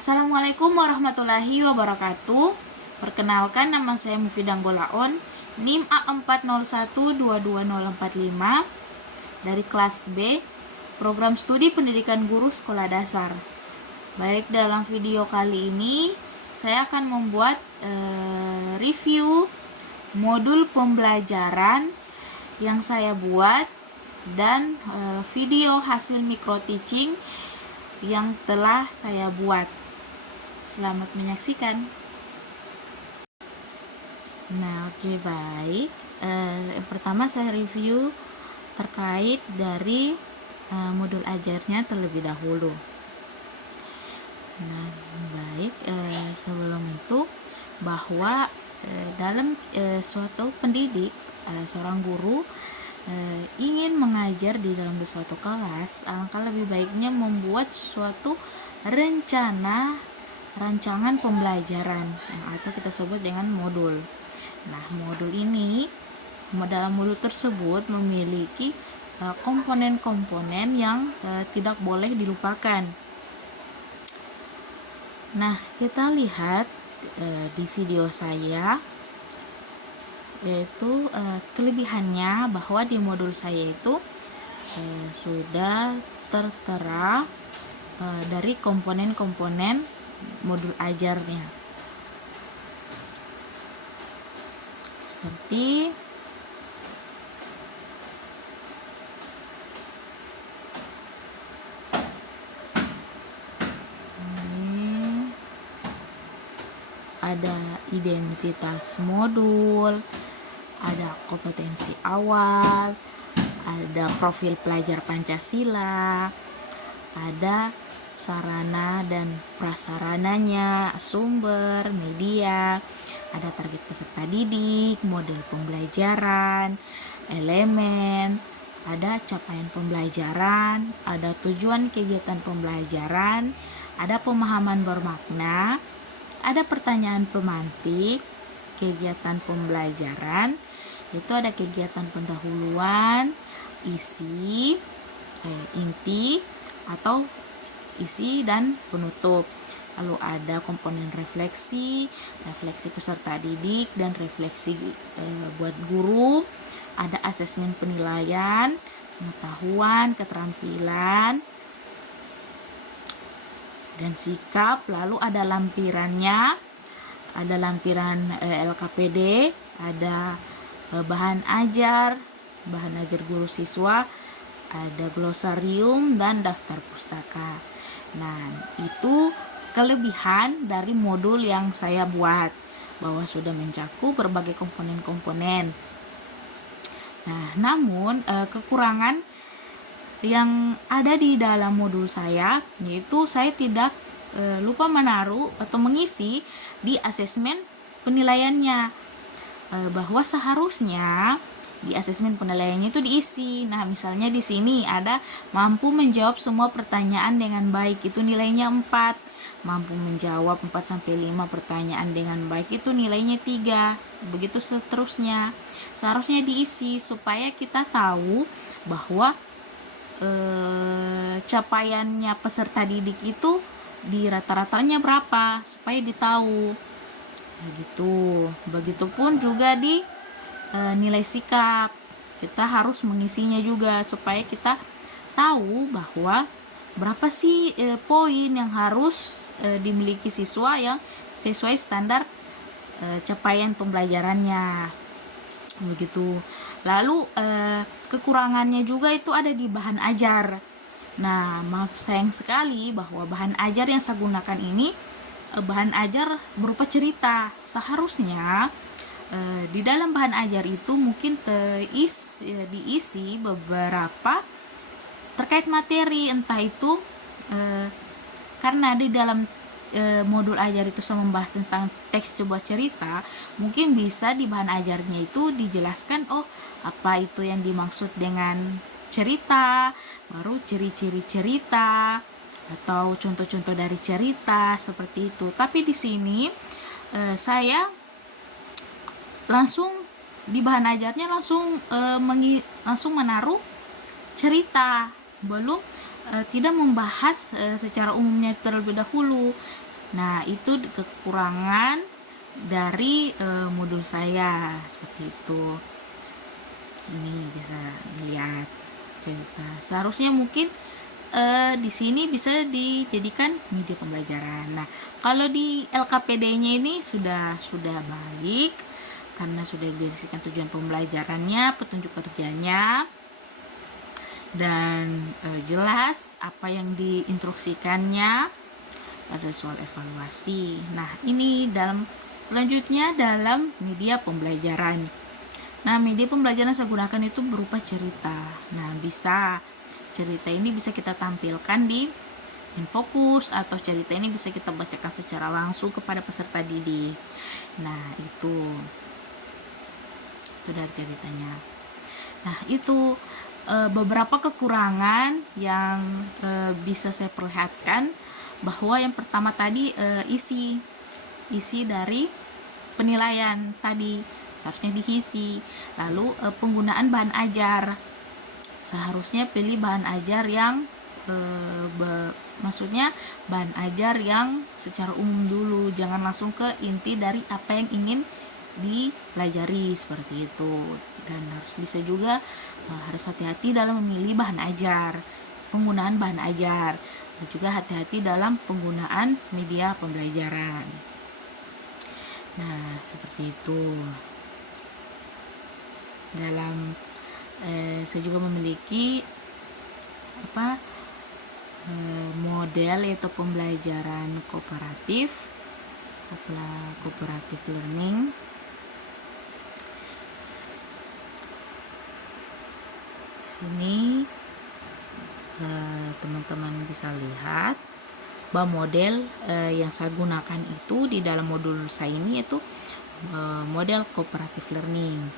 Assalamualaikum warahmatullahi wabarakatuh. Perkenalkan, nama saya Mufidah Golaon, NIM A40122045 dari kelas B, Program Studi Pendidikan Guru Sekolah Dasar. Baik, dalam video kali ini saya akan membuat review modul pembelajaran yang saya buat dan video hasil micro teaching yang telah saya buat. Selamat menyaksikan. Nah, baik. Yang pertama saya review terkait dari modul ajarnya terlebih dahulu. Nah, baik. Sebelum itu, bahwa dalam suatu pendidik, seorang guru ingin mengajar di dalam suatu kelas, alangkah lebih baiknya membuat suatu rancangan pembelajaran atau kita sebut dengan modul. Nah, modul ini, dalam modul tersebut memiliki komponen-komponen yang tidak boleh dilupakan. Nah, kita lihat di video saya, yaitu kelebihannya bahwa di modul saya itu sudah tertera dari komponen-komponen modul ajarnya, seperti ini. Ada identitas modul, ada kompetensi awal, ada profil pelajar Pancasila, ada sarana dan prasarananya, sumber, media, ada target peserta didik, model pembelajaran, elemen, ada capaian pembelajaran, ada tujuan kegiatan pembelajaran, ada pemahaman bermakna, ada pertanyaan pemantik, kegiatan pembelajaran, itu ada kegiatan pendahuluan, isi, inti atau isi dan penutup. Lalu ada komponen refleksi peserta didik dan refleksi buat guru. Ada asesmen penilaian, pengetahuan, keterampilan, dan sikap. Lalu ada lampirannya, ada lampiran LKPD, ada bahan ajar guru siswa, ada glosarium dan daftar pustaka. Nah, itu kelebihan dari modul yang saya buat, bahwa sudah mencakup berbagai komponen-komponen. Nah, namun kekurangan yang ada di dalam modul saya, yaitu saya tidak lupa menaruh atau mengisi di asesmen penilaiannya, bahwa seharusnya di asesmen penilaiannya itu diisi. Nah, misalnya di sini ada mampu menjawab semua pertanyaan dengan baik, itu nilainya 4. Mampu menjawab 4-5 pertanyaan dengan baik, itu nilainya 3. Begitu seterusnya. Seharusnya diisi supaya kita tahu bahwa capaiannya peserta didik itu di rata-ratanya berapa, supaya ditahu. Begitupun juga di nilai sikap, kita harus mengisinya juga supaya kita tahu bahwa berapa sih poin yang harus dimiliki siswa yang sesuai standar capaian pembelajarannya. Begitu. Lalu kekurangannya juga itu ada di bahan ajar. Nah, maaf sayang sekali bahwa bahan ajar yang saya gunakan ini bahan ajar berupa cerita. Seharusnya di dalam bahan ajar itu mungkin diisi beberapa terkait materi, entah itu karena di dalam modul ajar itu saya membahas tentang teks sebuah cerita, mungkin bisa di bahan ajarnya itu dijelaskan apa itu yang dimaksud dengan cerita, baru ciri-ciri cerita atau contoh-contoh dari cerita, seperti itu. Tapi di sini saya langsung di bahan ajarnya langsung menaruh cerita, belum tidak membahas secara umumnya terlebih dahulu. Nah, itu kekurangan dari modul saya seperti itu. Ini bisa dilihat cerita. Seharusnya mungkin di sini bisa dijadikan media pembelajaran. Nah, kalau di LKPD-nya ini sudah baik karena sudah diberisikan tujuan pembelajarannya, petunjuk kerjanya, dan jelas apa yang diinstruksikannya, ada soal evaluasi. Nah, ini selanjutnya dalam media pembelajaran. Nah, media pembelajaran saya gunakan itu berupa cerita. Nah, cerita ini bisa kita tampilkan di Infokus, atau cerita ini bisa kita bacakan secara langsung kepada peserta didik. Nah, itu dari ceritanya. Nah, itu beberapa kekurangan yang bisa saya perlihatkan, bahwa yang pertama tadi isi dari penilaian tadi seharusnya diisi. Lalu penggunaan bahan ajar, seharusnya pilih bahan ajar yang maksudnya bahan ajar yang secara umum dulu, jangan langsung ke inti dari apa yang ingin dipelajari seperti itu. Dan harus bisa juga harus hati-hati dalam memilih bahan ajar, penggunaan bahan ajar, dan juga hati-hati dalam penggunaan media pembelajaran. Nah, seperti itu. Dalam saya juga memiliki model, yaitu pembelajaran kooperatif learning. Di sini teman-teman bisa lihat bahwa model yang saya gunakan itu di dalam modul saya ini yaitu model cooperative learning.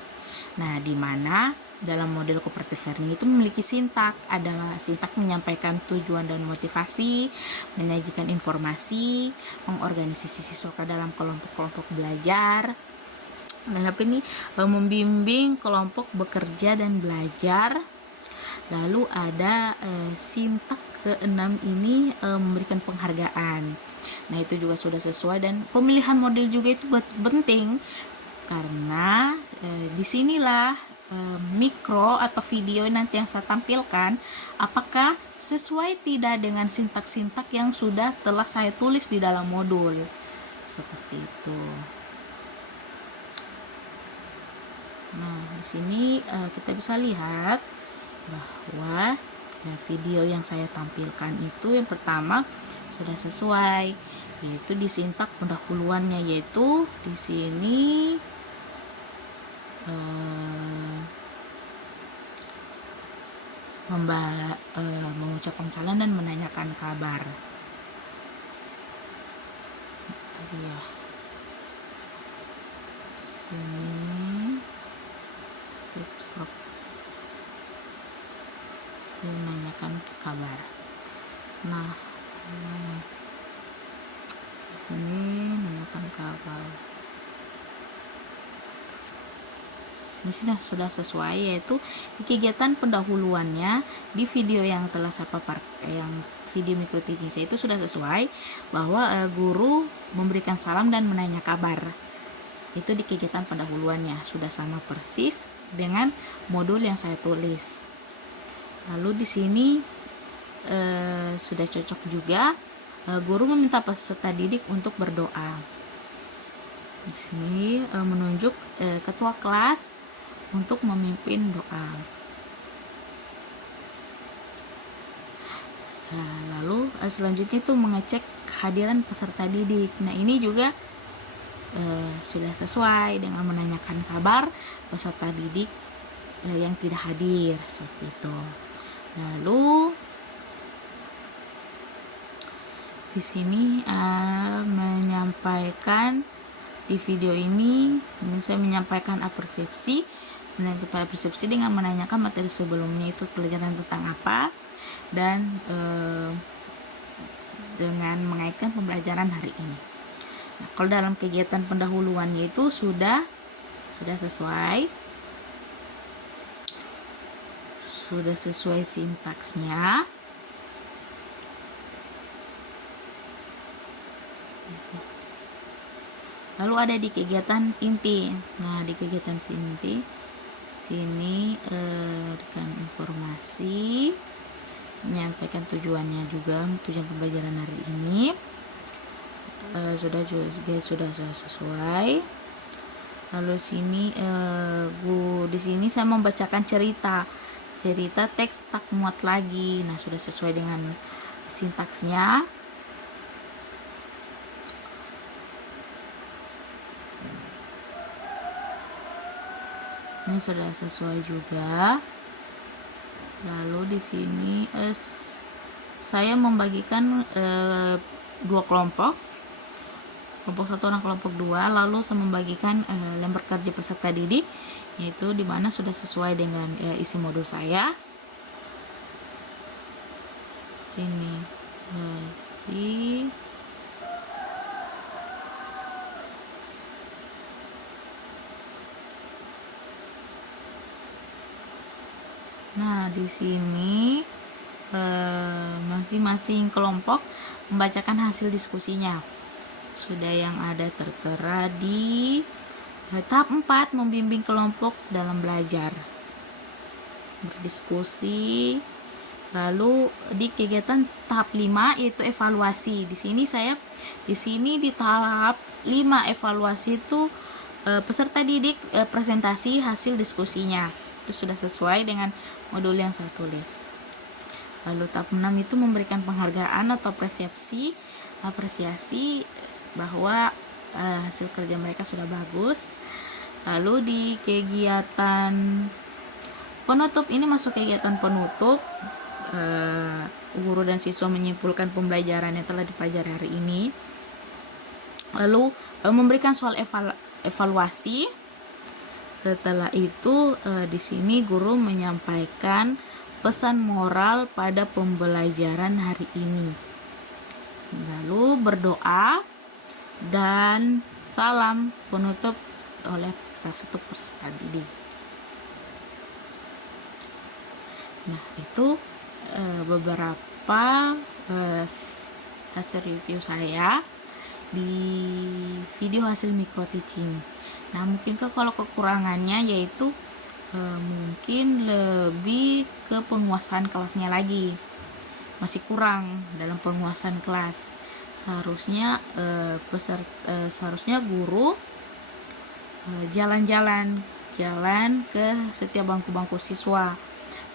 Nah, di mana dalam model cooperative learning itu memiliki sintak. Ada sintak menyampaikan tujuan dan motivasi, menyajikan informasi, mengorganisasi siswa ke dalam kelompok-kelompok belajar, dan membimbing kelompok bekerja dan belajar. Lalu ada sintak ke-6 ini memberikan penghargaan. Nah, itu juga sudah sesuai, dan pemilihan model juga itu penting karena disinilah mikro atau video nanti yang saya tampilkan apakah sesuai tidak dengan sintak-sintak yang telah saya tulis di dalam modul seperti itu. Nah, di sini kita bisa lihat bahwa video yang saya tampilkan itu yang pertama sudah sesuai, yaitu di sintak pendahuluannya, yaitu di sini mengucapkan salam dan menanyakan kabar. Tadi ya, sini menanyakan kabar. Nah, di sini menanyakan kabar. Di sini sudah sesuai, yaitu di kegiatan pendahuluannya di video yang telah saya yang video micro teaching saya itu sudah sesuai bahwa guru memberikan salam dan menanya kabar. Itu di kegiatan pendahuluannya sudah sama persis dengan modul yang saya tulis. Lalu di sini sudah cocok juga, guru meminta peserta didik untuk berdoa. Di sini menunjuk ketua kelas untuk memimpin doa. Nah, lalu selanjutnya itu mengecek kehadiran peserta didik. Nah, ini juga sudah sesuai dengan menanyakan kabar peserta didik yang tidak hadir seperti itu. Lalu di sini menyampaikan di video ini saya menyampaikan persepsi dengan menanyakan materi sebelumnya itu pelajaran tentang apa, dan dengan mengaitkan pembelajaran hari ini. Nah, kalau dalam kegiatan pendahuluannya itu sudah sesuai sintaksnya. Gitu. Lalu ada di kegiatan inti. Nah, di kegiatan inti sini berikan informasi, menyampaikan tujuannya juga, tujuan pembelajaran hari ini. Sudah sesuai. Lalu sini di sini saya membacakan cerita teks tak muat lagi. Nah, sudah sesuai dengan sintaksnya. Ini sudah sesuai juga. Lalu di sini saya membagikan dua kelompok 1 dan kelompok 2, lalu saya membagikan lembar kerja peserta didik, yaitu dimana sudah sesuai dengan isi modul saya. Sini nah, di sini masing-masing kelompok membacakan hasil diskusinya. Sudah yang ada tertera di tahap 4, membimbing kelompok dalam belajar, berdiskusi. Lalu di kegiatan tahap 5 yaitu evaluasi. Di sini di tahap 5 evaluasi itu peserta didik presentasi hasil diskusinya. Itu sudah sesuai dengan modul yang saya tulis. Lalu tahap 6 itu memberikan penghargaan atau apresiasi bahwa hasil kerja mereka sudah bagus. Lalu di kegiatan penutup, ini masuk kegiatan penutup, guru dan siswa menyimpulkan pembelajaran yang telah dipelajari hari ini. Lalu memberikan soal evaluasi. Setelah itu di sini guru menyampaikan pesan moral pada pembelajaran hari ini. Lalu berdoa dan salam penutup oleh salah satu peserta didik. Nah, itu beberapa hasil review saya di video hasil micro teaching. Nah, mungkin kalau kekurangannya yaitu mungkin lebih ke penguasaan kelasnya lagi, masih kurang dalam penguasaan kelas. Seharusnya guru jalan ke setiap bangku siswa,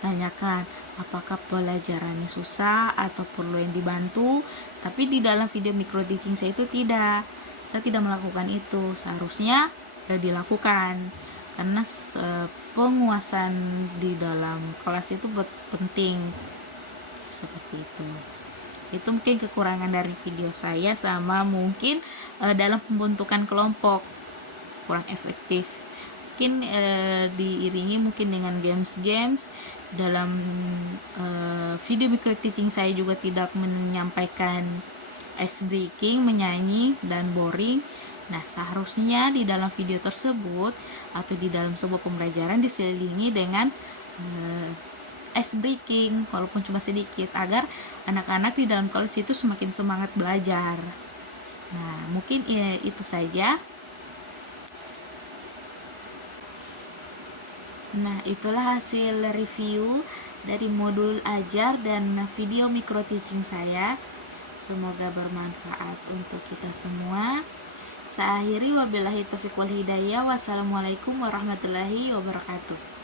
tanyakan apakah pelajarannya susah atau perlu yang dibantu. Tapi di dalam video micro teaching saya tidak melakukan itu. Seharusnya dilakukan, karena penguasaan di dalam kelas itu penting. Seperti itu mungkin kekurangan dari video saya, sama mungkin dalam pembentukan kelompok kurang efektif. Mungkin diiringi mungkin dengan games dalam video micro teaching. Saya juga tidak menyampaikan ice breaking, menyanyi, dan boring. Nah, seharusnya di dalam video tersebut atau di dalam sebuah pembelajaran diselingi dengan ice breaking walaupun cuma sedikit, agar anak-anak di dalam kelas itu semakin semangat belajar. Nah, mungkin itu saja. Nah, itulah hasil review dari modul ajar dan video micro teaching saya. Semoga bermanfaat untuk kita semua. Saya akhiri, wabillahi taufiq wal hidayah. Wassalamualaikum warahmatullahi wabarakatuh.